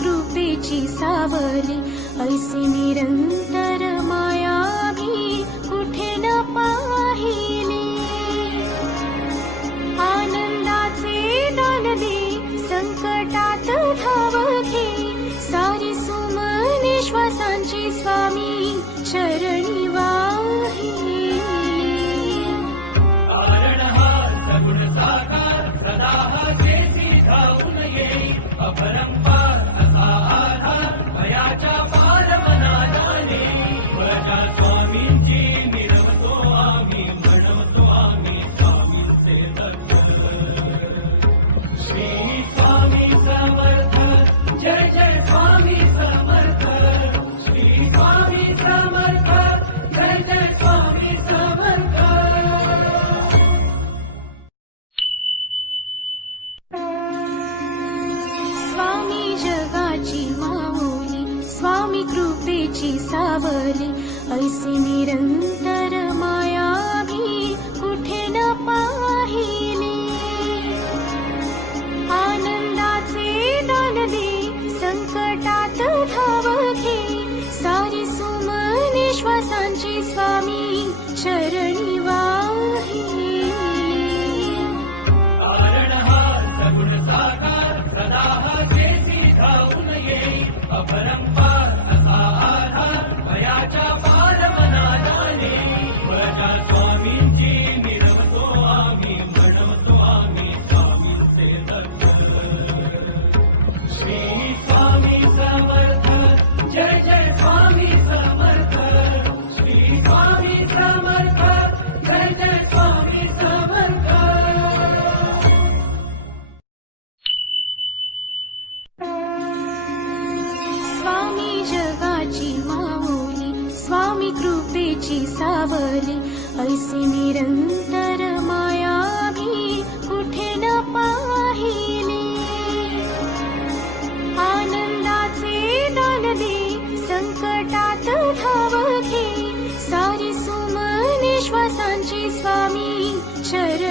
कृपेची सावली ऐसी निरंतर माया भी कुठे न पाहिली। आनंदाचे दान दे संकटात धाव घे सारी सुमने श्वासांची स्वामी चरणी वाहिली। अपरंपार असाधार भयाच्या पार मना जाणे वजा स्वामींची मिळवतो आम्ही म्हणवतो आम्ही स्वामींचे सत्य। श्री स्वामी समर्थ जय जय स्वामी समर्थ श्री स्वामी समर्थ जय जय स्वामी समर्थ। स्वामी जगाची माऊली स्वामी कृपेची सावली ऐसी निरंतर माया भी कुठे न पाहिली। आनंदाचे दान दे संकटात धाव घे सारी सुमने श्वासांची स्वामी चरणी वाहिली। अपरंपार असाधार भयाच्या पार मना जाणे वजा स्वामींची मिळवतो आम्ही म्हणवतो आम्ही स्वामींचे सत्य। श्री स्वामी समर्थ जय जय स्वामी समर्थ श्री स्वामी समर्थ जय जय स्वामी समर्थ। स्वामी जगाची माऊली स्वामी कृपेची सावली ऐसी निरंतर माया भी कुठे न पाहिली। आनंदाचे दान दे संकटात धाव घे सारी सुमने श्वासांची स्वामी चरणी